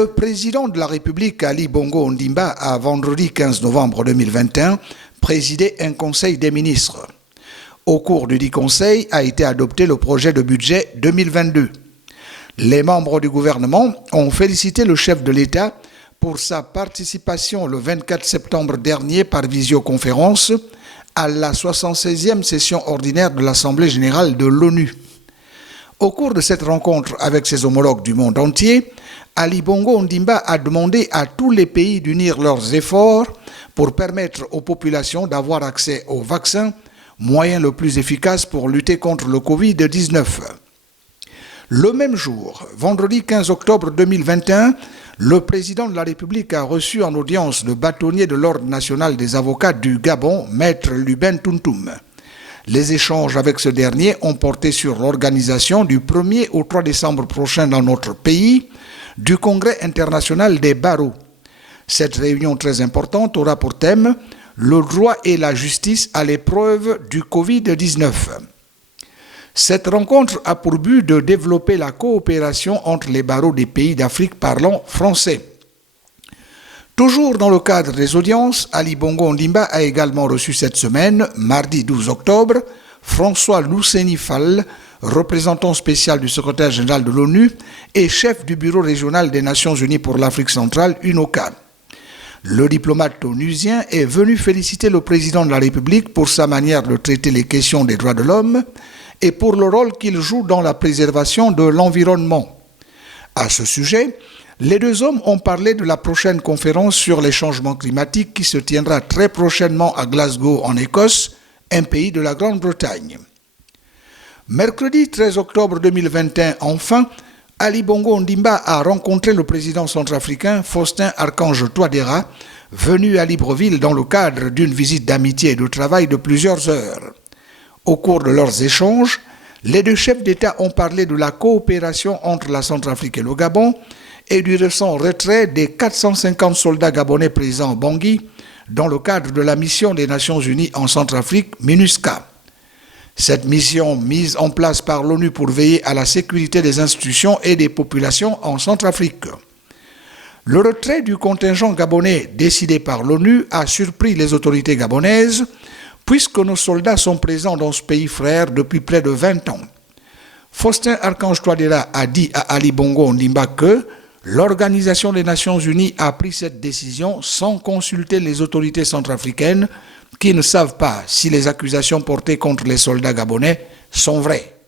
Le président de la République, Ali Bongo Ondimba, a vendredi 15 novembre 2021 présidé un conseil des ministres. Au cours du dit conseil a été adopté le projet de budget 2022. Les membres du gouvernement ont félicité le chef de l'État pour sa participation le 24 septembre dernier par visioconférence à la 76e session ordinaire de l'Assemblée générale de l'ONU. Au cours de cette rencontre avec ses homologues du monde entier, Ali Bongo Ondimba a demandé à tous les pays d'unir leurs efforts pour permettre aux populations d'avoir accès aux vaccins, moyen le plus efficace pour lutter contre le Covid-19. Le même jour, vendredi 15 octobre 2021, le président de la République a reçu en audience le bâtonnier de l'Ordre national des avocats du Gabon, Maître Luben Tuntum. Les échanges avec ce dernier ont porté sur l'organisation du 1er au 3 décembre prochain dans notre pays du Congrès international des barreaux. Cette réunion très importante aura pour thème le droit et la justice à l'épreuve du Covid-19. Cette rencontre a pour but de développer la coopération entre les barreaux des pays d'Afrique parlant français. Toujours dans le cadre des audiences, Ali Bongo Ondimba a également reçu cette semaine, mardi 12 octobre, François Lousseni Fall, représentant spécial du secrétaire général de l'ONU et chef du bureau régional des Nations Unies pour l'Afrique centrale, UNOCA. Le diplomate onusien est venu féliciter le président de la République pour sa manière de traiter les questions des droits de l'homme et pour le rôle qu'il joue dans la préservation de l'environnement. À ce sujet, les deux hommes ont parlé de la prochaine conférence sur les changements climatiques qui se tiendra très prochainement à Glasgow, en Écosse, un pays de la Grande-Bretagne. Mercredi 13 octobre 2021, enfin, Ali Bongo Ondimba a rencontré le président centrafricain Faustin Archange Touadéra, venu à Libreville dans le cadre d'une visite d'amitié et de travail de plusieurs heures. Au cours de leurs échanges, les deux chefs d'État ont parlé de la coopération entre la Centrafrique et le Gabon et du récent retrait des 450 soldats gabonais présents à Bangui dans le cadre de la mission des Nations Unies en Centrafrique, MINUSCA. Cette mission mise en place par l'ONU pour veiller à la sécurité des institutions et des populations en Centrafrique. Le retrait du contingent gabonais décidé par l'ONU a surpris les autorités gabonaises puisque nos soldats sont présents dans ce pays frère depuis près de 20 ans. Faustin Archange Touadéra a dit à Ali Bongo Ondimba que l'Organisation des Nations Unies a pris cette décision sans consulter les autorités centrafricaines qui ne savent pas si les accusations portées contre les soldats gabonais sont vraies.